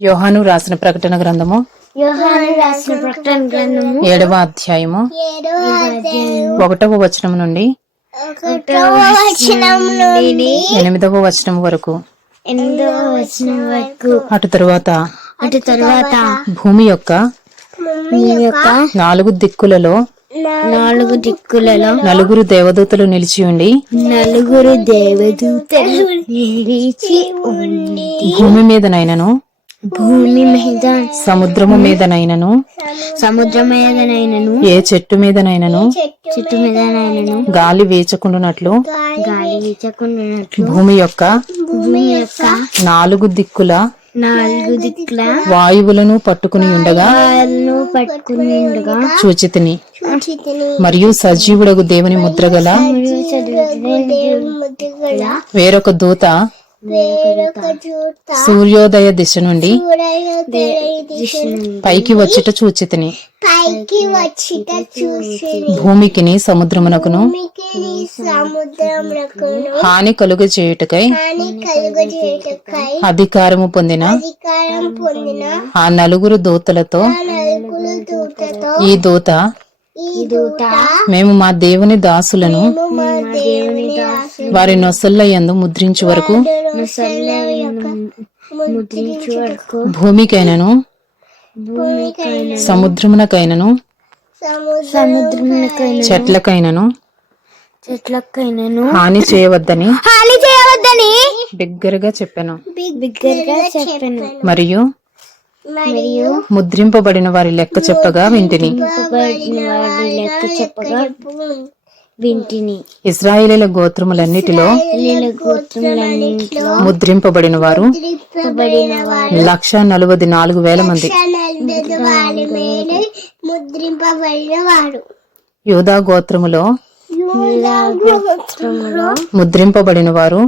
యోహాను రాసిన ప్రకటన గ్రంథము 7వ అధ్యాయము 1వ వచనం నుండి 8వ వచనం వరకు. అటు తరువాత భూమి యొక్క 4 దిక్కులలో 4 దేవదూతలు నిలిచి ఉండి భూమి మీదనైనను సముద్రము మీదనైనను ఏ చెట్టు మీదనైనను గాలి వీచకుండునట్లు భూమి యొక్క 4 దిక్కుల వాయువులను పట్టుకుని ఉండగా చూచితిని. మరియు సజీవుడగు దేవుని ముద్రగల వేరొక దూత సూర్యోదయ దిశ నుండి పైకి వచ్చుట చూచితిని. భూమికిని సముద్రమునకును హాని కలుగ చేయుటకై అధికారము పొందిన ఆ 4 దూతలతో ఈ దూత మేము మా దేవుని దాసులను వారి నొసళ్ళ యందు ముద్రించు వరకు భూమికైనను సముద్రమునకైనను చెట్లకైనను హాని చేయవద్దని బిగ్గరగా చెప్పాను. మరియు ముద్రింపబడిన వారి లెక్క చెప్పగా వింటిని. ఇశ్రాయేలీయుల గోత్రములన్నిటిలో ముద్రింపబడిన వారు 1,44,000 మంది. యూదా గోత్రములో ముద్రింపబడిన వారు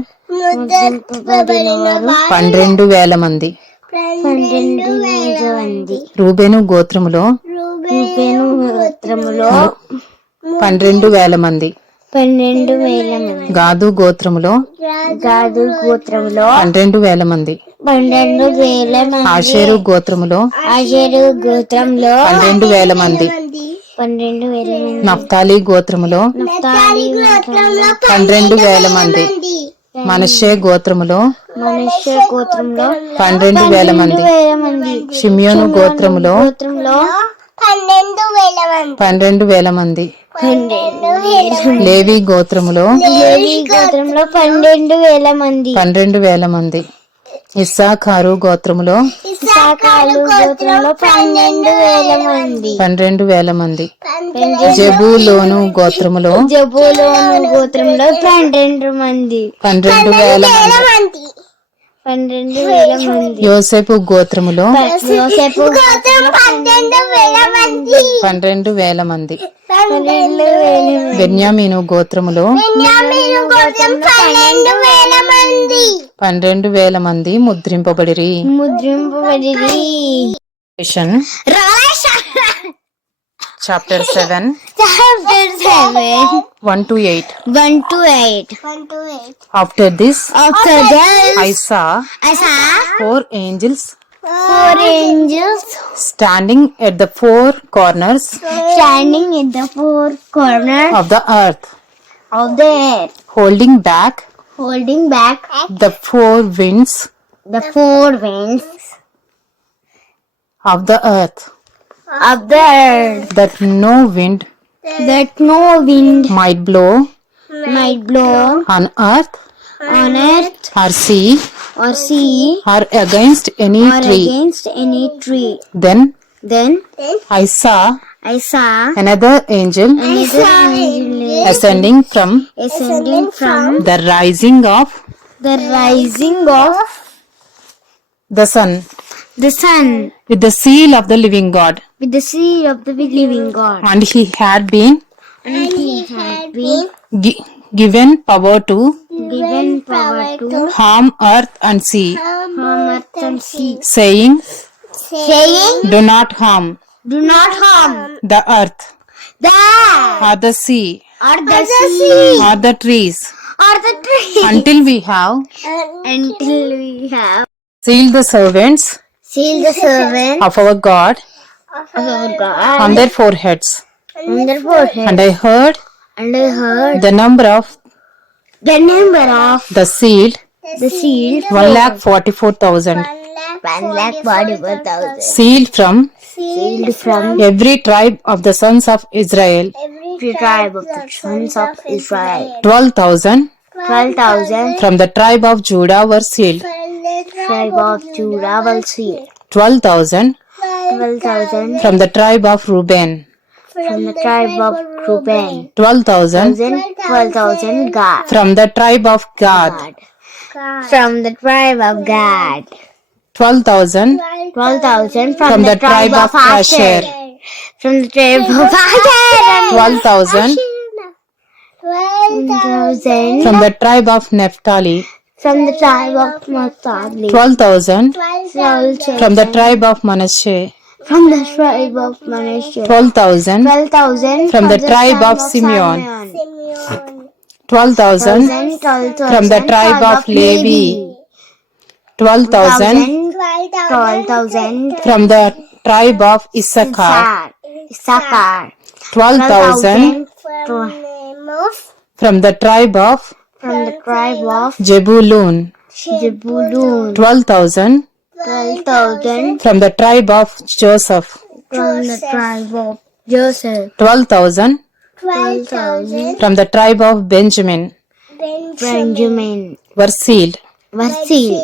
12,000 మంది. రూబేను గోత్రములో 12,000 మంది. గాదు గోత్రములో 12,000 మంది. ఆషేరు గోత్రములో 12,000 మంది. నఫ్తాలి గోత్రములో 12,000 మంది. మనష్షే గోత్రములో 12,000 మంది. షిమ్యోను గోత్రములో 12,000 మంది. లేవి గోత్రములో 12,000 మంది. ఇస్సాకారు గోత్రములో 12,000 మంది. జెబూలూను గోత్రములో 12,000 మంది. 12,000 మంది. యోసేపు గోత్రములో 12,000 మంది. బెన్యామీను గోత్రములో 12,000 మంది ముద్రింపబడిరి. Chapter 7 1-8. After this I saw 4 angels standing at the 4 corners of the earth, holding back the 4 winds of the earth, that no wind might blow on earth or sea or against any tree. Then I saw another angel ascending from the rising of the sun with the seal of the living God. And he had been given power to harm earth and sea, saying, do not harm the earth or the sea or the trees until we have sealed the servants seal the servant of our God of our God on their foreheads. on their forehead. And I heard And I heard the number of the number of the sealed, the sealed 1,44,000, 1,44,000 sealed from sealed from every tribe of the sons of Israel. every tribe of the sons of Israel. 12,000 12,000 from the tribe of Judah were sealed. tribe of Judah will seal. 12,000 12,000 from the tribe of Reuben. from the tribe of Reuben. 12,000 12,000 God. from the tribe of Gad. From the tribe of Gad. 12,000 12,000 from the tribe of Asher. From the tribe of Asher. 12,000 12,000 from the tribe of Naphtali. from the tribe of Naphtali. 12,000 12,000 from the tribe of Manasseh. from the tribe of Manasseh. 12,000 12,000 from the tribe of Simeon. 12,000 from the tribe of Levi. 12,000 12,000 from the tribe of Issachar. Issachar. 12,000 from the tribe of from the tribe of Jebulun. Zebulun. 12,000 12,000 from the tribe of Joseph. from the tribe of Joseph. 12,000 12,000 from the tribe of Benjamin Benjamin were sealed. were sealed.